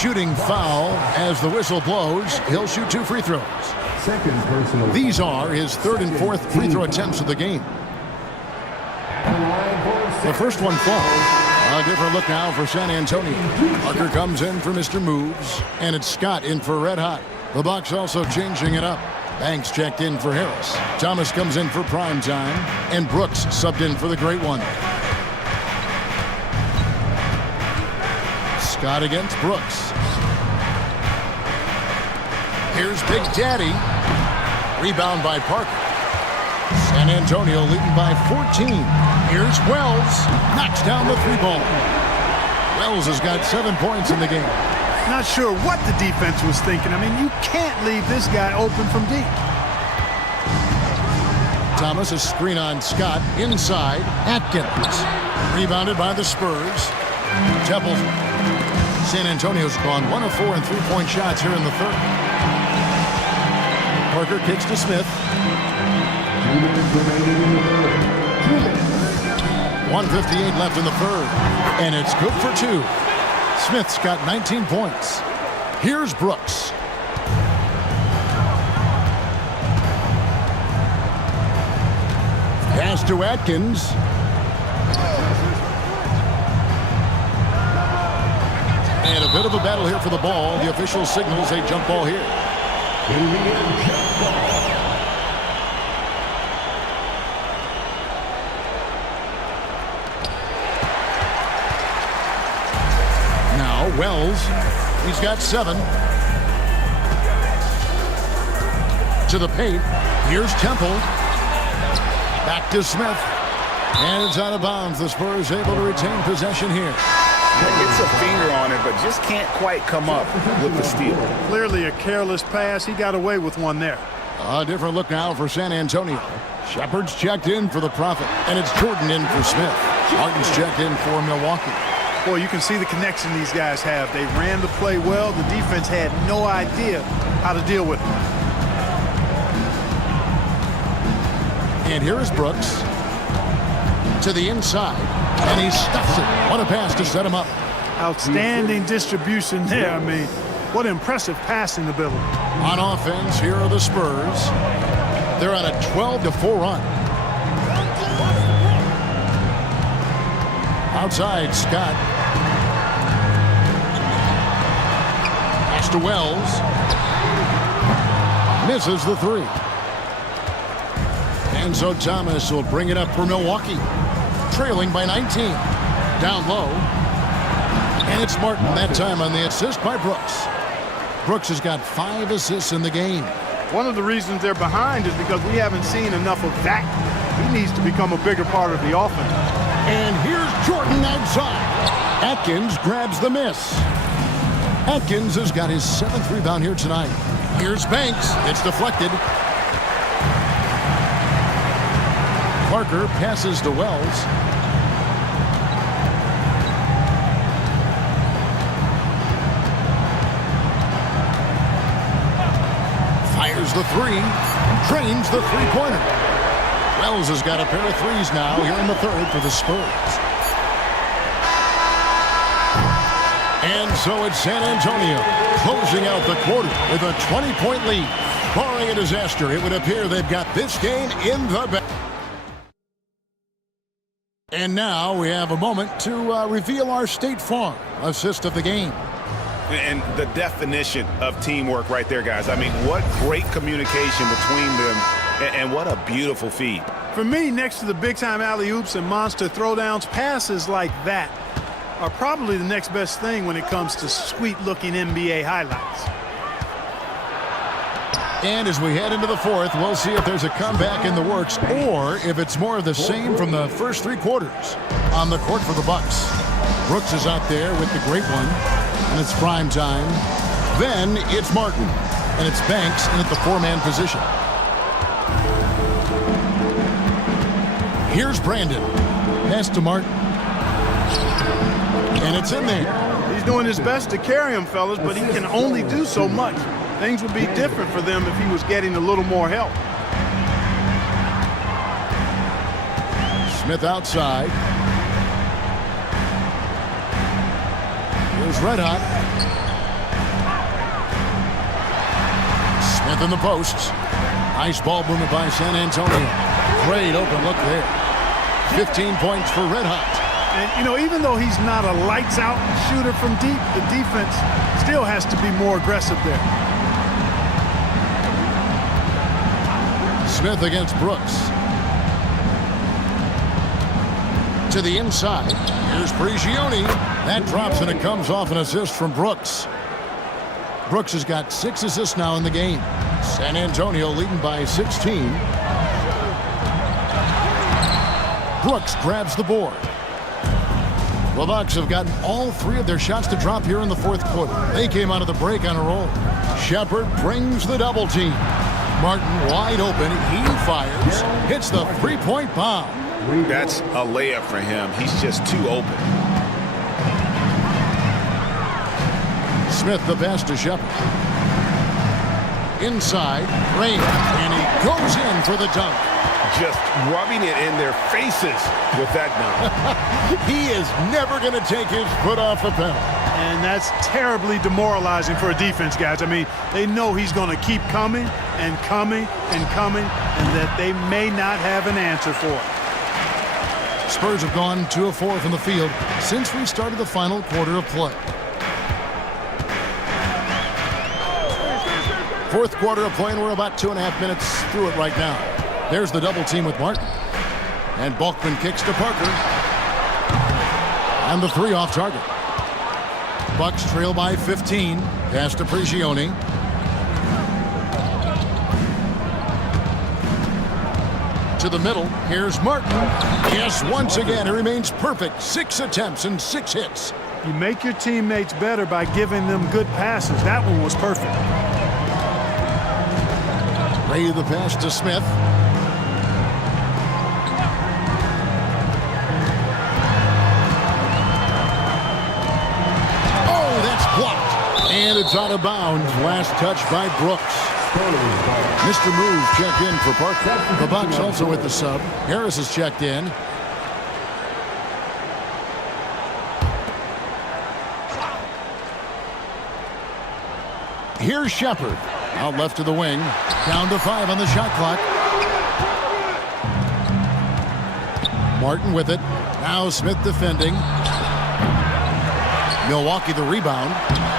Shooting foul as the whistle blows. He'll shoot 2 free throws. Second personal. These are his 3rd and 4th free throw attempts of the game. The first one falls. A different look now for San Antonio. Parker comes in for Mr. Moves, and it's Scott in for Red Hot. The Bucks also changing it up. Banks checked in for Harris. Thomas comes in for prime time, and Brooks subbed in for the great one. Scott against Brooks. Here's Big Daddy. Rebound by Parker. San Antonio leading by 14. Here's Wells. Knocks down the 3-ball. Wells has got 7 points in the game. Not sure what the defense was thinking. I mean, you can't leave this guy open from deep. Thomas, a screen on Scott. Inside, Atkins. Rebounded by the Spurs. Temple. San Antonio's gone 1 of 4 in three-point shots here in the third. Parker kicks to Smith. 1:58 left in the third. And it's good for 2. Smith's got 19 points. Here's Brooks. Pass to Atkins. And a bit of a battle here for the ball. The official signals a jump ball here. Now Wells. He's got 7. To the paint. Here's Temple. Back to Smith. And it's out of bounds. The Spurs able to retain possession here. Gets a finger on it, but just can't quite come up with the steal. Clearly a careless pass. He got away with one there. A different look now for San Antonio. Shepard's checked in for the Prophet, and it's Jordan in for Smith. Martin's checked in for Milwaukee. Boy, you can see the connection these guys have. They ran the play well. The defense had no idea how to deal with it. And here is Brooks. To the inside, and he stuffs it. What a pass to set him up. Outstanding distribution there. I mean, what impressive passing ability. On offense, here are the Spurs. They're on a 12-4 run. Outside, Scott. Pass to Wells. Misses the 3. And so Thomas will bring it up for Milwaukee. Trailing by 19. Down low. And it's Martin that time on the assist by Brooks. Brooks has got 5 assists in the game. One of the reasons they're behind is because we haven't seen enough of that. He needs to become a bigger part of the offense. And here's Jordan outside. Atkins grabs the miss. Atkins has got his 7th rebound here tonight. Here's Banks. It's deflected. Parker passes to Wells. Fires the 3. Drains the three-pointer. Wells has got a pair of 3s now here in the third for the Spurs. And so it's San Antonio closing out the quarter with a 20-point lead. Barring a disaster, it would appear they've got this game in the bag. And now we have a moment to reveal our State Farm assist of the game. And the definition of teamwork right there, guys. I mean, what great communication between them, and what a beautiful feed. For me, next to the big-time alley-oops and monster throwdowns, passes like that are probably the next best thing when it comes to sweet-looking NBA highlights. And as we head into the fourth, we'll see if there's a comeback in the works or if it's more of the same from the first 3 quarters. On the court for the Bucks. Brooks is out there with the great one, and it's prime time. Then it's Martin, and it's Banks in at the 4-man position. Here's Brandon. Pass to Martin. And it's in there. He's doing his best to carry him, fellas, but he can only do so much. Things would be different for them if he was getting a little more help. Smith outside. Here's Red Hot. Smith in the posts. Nice ball movement by San Antonio. Great open look there. 15 points for Red Hot. And, you know, even though he's not a lights-out shooter from deep, the defense still has to be more aggressive there. Smith against Brooks. To the inside. Here's Prigioni. That drops and it comes off an assist from Brooks. Brooks has got 6 assists now in the game. San Antonio leading by 16. Brooks grabs the board. The Bucks have gotten all 3 of their shots to drop here in the fourth quarter. They came out of the break on a roll. Shepard brings the double team. Martin wide open. He fires. Hits the three-point bomb. That's a layup for him. He's just too open. Smith the pass to Shepard. Inside, Rain, and he goes in for the dunk. Just rubbing it in their faces with that dunk. He is never going to take his foot off the pedal. And that's terribly demoralizing for a defense, guys. I mean, they know he's going to keep coming and coming and coming, and that they may not have an answer for it. Spurs have gone 2 of 4 from the field since we started the final quarter of play. Fourth quarter of play, and we're about 2.5 minutes through it right now. There's the double team with Martin. And Balkman kicks to Parker. And the three off target. Bucks trail by 15. Pass to Prigioni. To the middle. Here's Martin. Yes, once again, he remains perfect. 6 attempts and 6 hits. You make your teammates better by giving them good passes. That one was perfect. Ray the pass to Smith. Oh, that's blocked. And it's out of bounds. Last touch by Brooks. Mr. Move checked in for Parker. The Bucks also with the sub. Harris is checked in. Here's Shepard. Out left to the wing. Down to 5 on the shot clock. Martin with it. Now Smith defending. Milwaukee the rebound.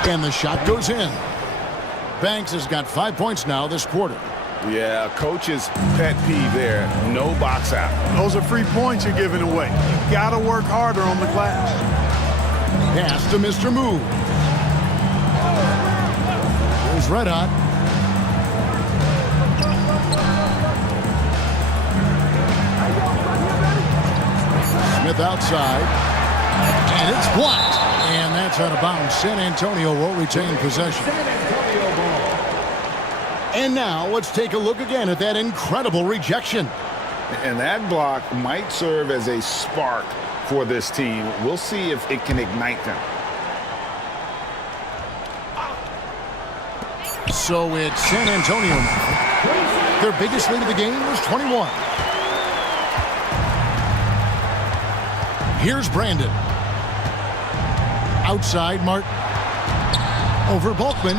And the shot goes in. Banks has got 5 points now this quarter. Yeah, coach's pet peeve there. No box out. Those are free points you're giving away. You got to work harder on the glass. Pass to Mr. Move. Here's Red Hot. Smith outside. And it's blocked. And that's out of bounds. San Antonio will retain possession. And now let's take a look again at that incredible rejection. And that block might serve as a spark for this team. We'll see if it can ignite them. So it's San Antonio now. Their biggest lead of the game was 21. Here's Brandon. Outside Martin. Over Balkman.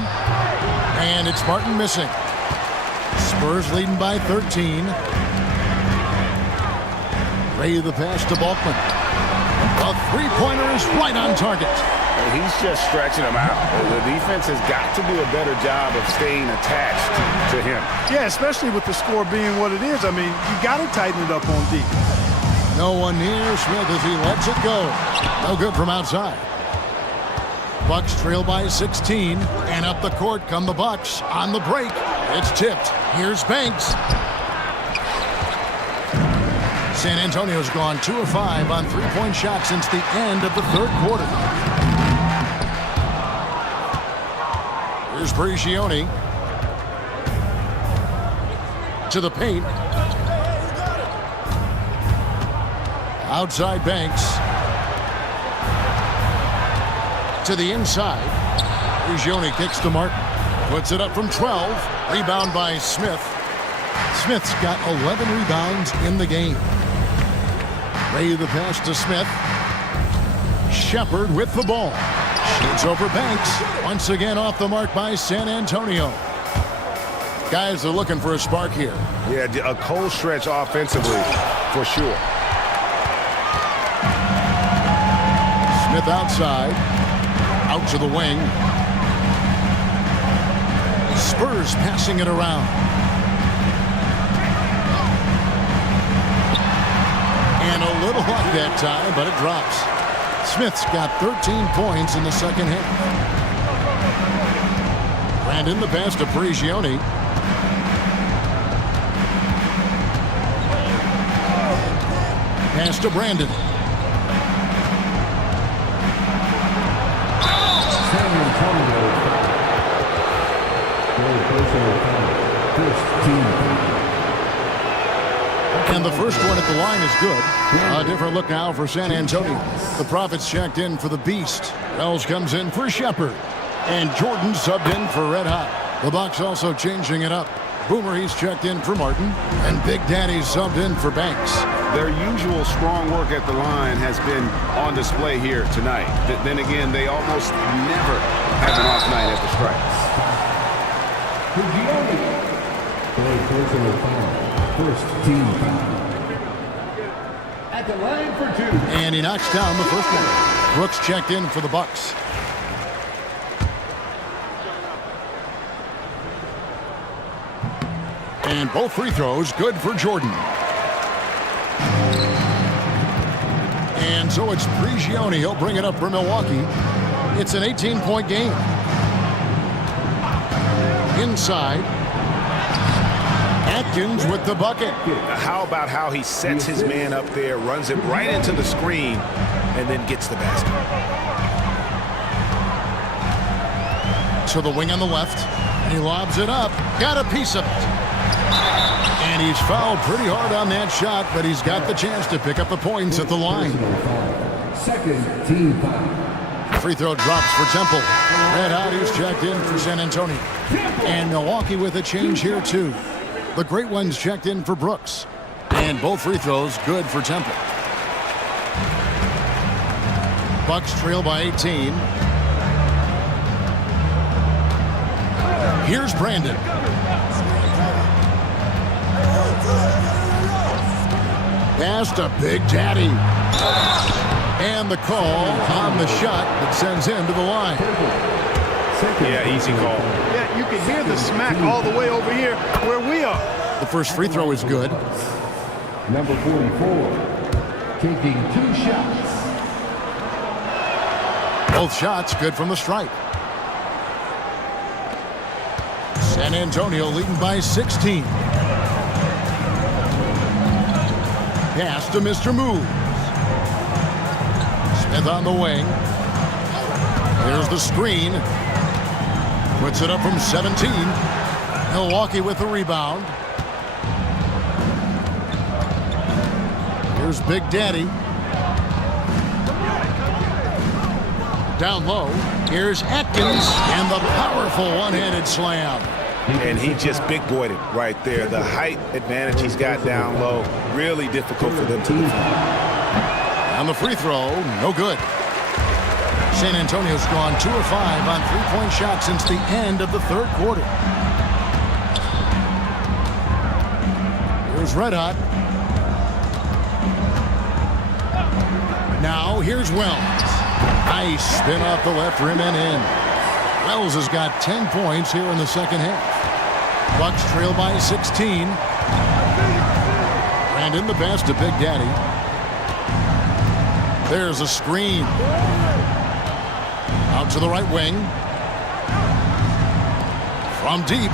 And it's Martin missing. Spurs leading by 13. Ray the pass to Balkman. A three-pointer is right on target. He's just stretching them out. The defense has got to do a better job of staying attached to him. Yeah, especially with the score being what it is. I mean, you got to tighten it up on defense. No one near Smith as he lets it go. No good from outside. Bucks trail by 16, and up the court come the Bucks. On the break, it's tipped. Here's Banks. San Antonio's gone 2 of 5 on three-point shots since the end of the third quarter. Here's Prigioni. To the paint. Outside Banks. To the inside. Prigioni kicks to Martin. Puts it up from 12. Rebound by Smith. Smith's got 11 rebounds in the game. Ray the pass to Smith. Shepard with the ball. Shoots over Banks. Once again off the mark by San Antonio. Guys are looking for a spark here. Yeah, a cold stretch offensively, for sure. Smith outside. Out to the wing. Spurs passing it around. And a little luck that time, but it drops. Smith's got 13 points in the second half. Brandon the pass to Prigioni. Pass to Brandon. First team. And the first one at the line is good. A different look now for San Antonio. The Profits checked in for the Beast. Wells comes in for Shepard. And Jordan subbed in for Red Hot. The Bucs also changing it up. Boomer, he's checked in for Martin. And Big Daddy subbed in for Banks. Their usual strong work at the line has been on display here tonight. Then again, they almost never have an off night at the strikes. Personal foul. First team foul. At the line for 2. And he knocks down the first one. Brooks checked in for the Bucs. And both free throws good for Jordan. And so it's Prigioni. He'll bring it up for Milwaukee. It's an 18-point game. Inside. Atkins with the bucket. How about how he sets his man up there, runs it right into the screen, and then gets the basket. To the wing on the left. And he lobs it up. Got a piece of it. And he's fouled pretty hard on that shot, but he's got the chance to pick up the points at the line. Second team foul. Free throw drops for Temple. Red Hot, who's checked in for San Antonio. And Milwaukee with a change here, too. The Great Ones checked in for Brooks. And both free throws good for Temple. Bucs trail by 18. Here's Brandon. Pass to Big Daddy. And the call on the shot that sends him to the line. Yeah, easy call. Yeah, you can hear the smack all the way over here where we are. The first free throw is good. Number 44. Taking 2 shots. Both shots good from the stripe. San Antonio leading by 16. Pass to Mr. Moves. Smith on the wing. There's the screen. Puts it up from 17. Milwaukee with the rebound. Here's Big Daddy. Down low. Here's Atkins. And the powerful one-handed slam. And he just big-boyed it right there. The height advantage he's got down low, really difficult for them to defend. On the free throw, no good. San Antonio's gone 2 of 5 on three-point shots since the end of the third quarter. Here's Red Hot. Now here's Wells. Nice spin off the left rim and in. Wells has got 10 points here in the second half. Bucs trail by 16. And in the pass to Big Daddy. There's a screen. Out to the right wing. From deep.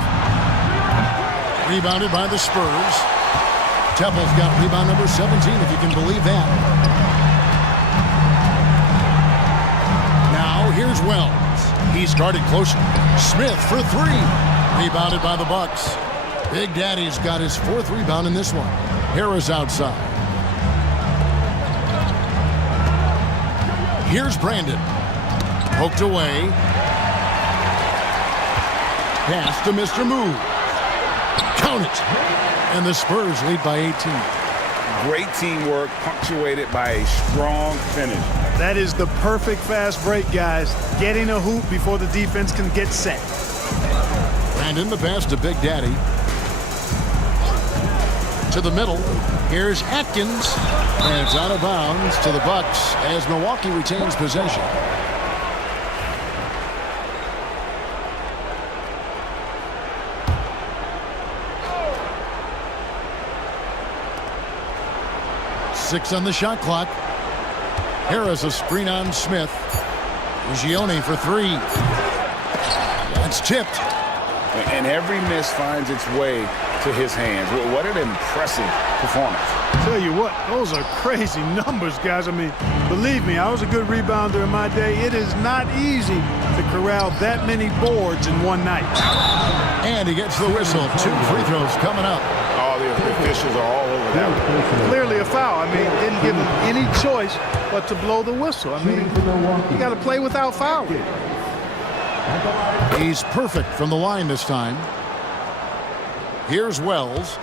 Rebounded by the Spurs. Temple's got rebound number 17, if you can believe that. Now here's Wells. He's guarded closer. Smith for 3. Rebounded by the Bucs. Big Daddy's got his 4th rebound in this one. Harris outside. Here's Brandon. Poked away. Pass to Mr. Move. Count it. And the Spurs lead by 18. Great teamwork punctuated by a strong finish. That is the perfect fast break, guys. Getting a hoop before the defense can get set. And in the pass to Big Daddy. To the middle. Here's Atkins. And it's out of bounds to the Bucs as Milwaukee retains possession. Six on the shot clock. Harris a screen on Smith. Gioni for 3. That's tipped. And every miss finds its way to his hands. What an impressive performance. Tell you what, those are crazy numbers, guys. I mean, believe me, I was a good rebounder in my day. It is not easy to corral that many boards in one night. And he gets the whistle. 2 free throws coming up. All the officials are all over that one. Clearly a foul. I mean, didn't give him any choice but to blow the whistle. I mean, you got to play without fouling. He's perfect from the line this time. Here's Wells.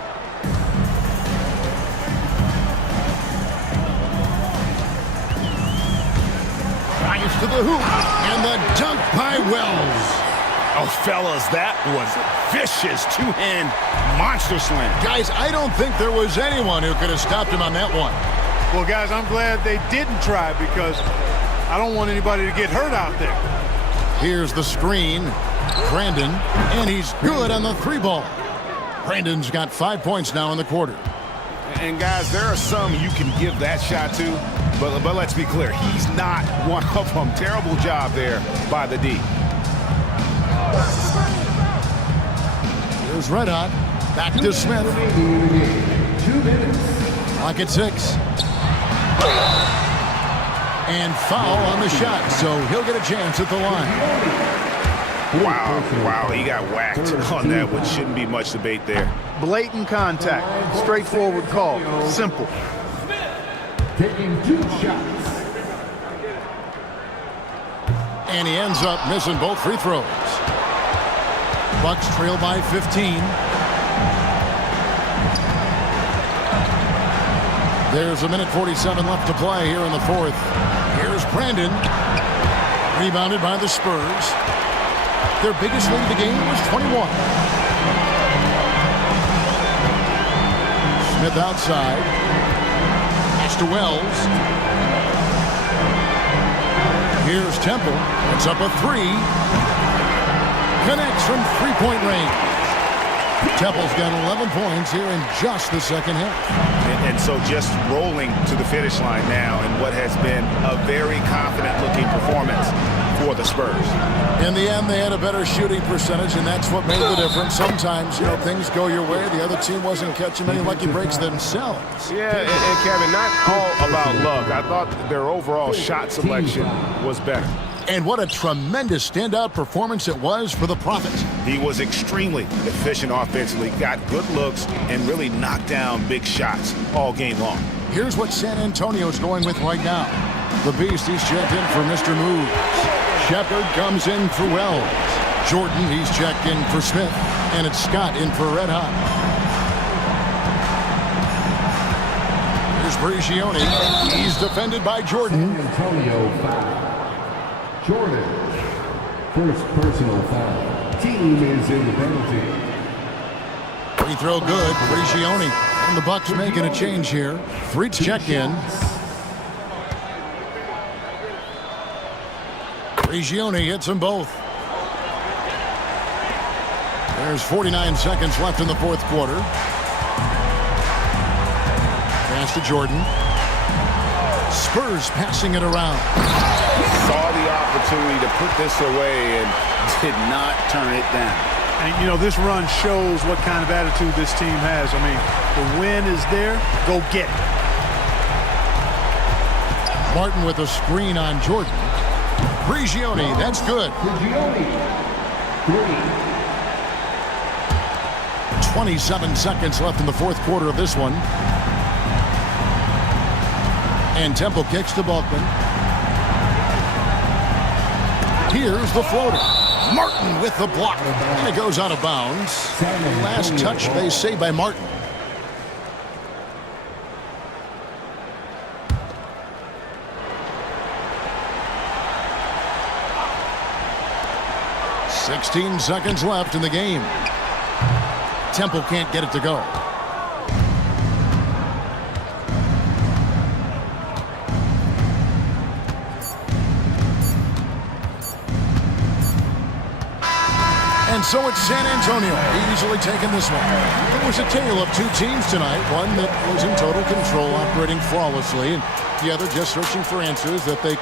Drives to the hoop. And the dunk by Wells. Oh, fellas, that was vicious two-hand monster slam. Guys, I don't think there was anyone who could have stopped him on that one. Well, guys, I'm glad they didn't try because I don't want anybody to get hurt out there. Here's the screen. Brandon, and he's good on the 3-ball. Brandon's got 5 points now in the quarter. And, guys, there are some you can give that shot to, but let's be clear. He's not one of them. Terrible job there by the D. Here's Red Hot. Back to Smith. 2 minutes. Clock at 6. And foul on the shot, so he'll get a chance at the line. Wow, he got whacked on that one. Shouldn't be much debate there. Blatant contact. Straightforward call. Simple. Taking 2 shots. And he ends up missing both free throws. Bucks trail by 15. There's 1:47 left to play here in the 4th. Here's Brandon. Rebounded by the Spurs. Their biggest lead of the game was 21. Smith outside. Pass to Wells. Here's Temple. It's up a 3. Connects from 3-point range. Temple's got 11 points here in just the second half. And so just rolling to the finish line now in what has been a very confident-looking performance for the Spurs. In the end, they had a better shooting percentage, and that's what made the difference. Sometimes, things go your way. The other team wasn't catching many lucky breaks themselves. Yeah, and Kevin, not all about luck. I thought their overall shot selection was better. And what a tremendous standout performance it was for the Prophet. He was extremely efficient offensively, got good looks, and really knocked down big shots all game long. Here's what San Antonio's going with right now. The Beast, he's checked in for Mr. Moves. Shepard comes in for Wells. Jordan, he's checked in for Smith. And it's Scott in for Red Hot. Here's Brigioni. He's defended by Jordan. San Antonio foul. Jordan. First personal foul. Team is in the penalty. Free throw good. Brigioni. And the Bucks making a change here. 3 to check in. Brigioni hits them both. There's 49 seconds left in the 4th quarter. Pass to Jordan. Spurs passing it around. Saw the opportunity to put this away and did not turn it down. And, this run shows what kind of attitude this team has. I mean, the win is there. Go get it. Martin with a screen on Jordan. Brigioni, that's good. Brigioni. 3. 27 seconds left in the 4th quarter of this one. And Temple kicks to Bulkman. Here's the floater. Martin with the block. And it goes out of bounds. Last touch, they say, by Martin. "16 seconds left in the game. Temple can't get it to go. And so it's San Antonio easily taking this one. It was a tale of 2 teams tonight. One that was in total control, operating flawlessly, and the other just searching for answers that they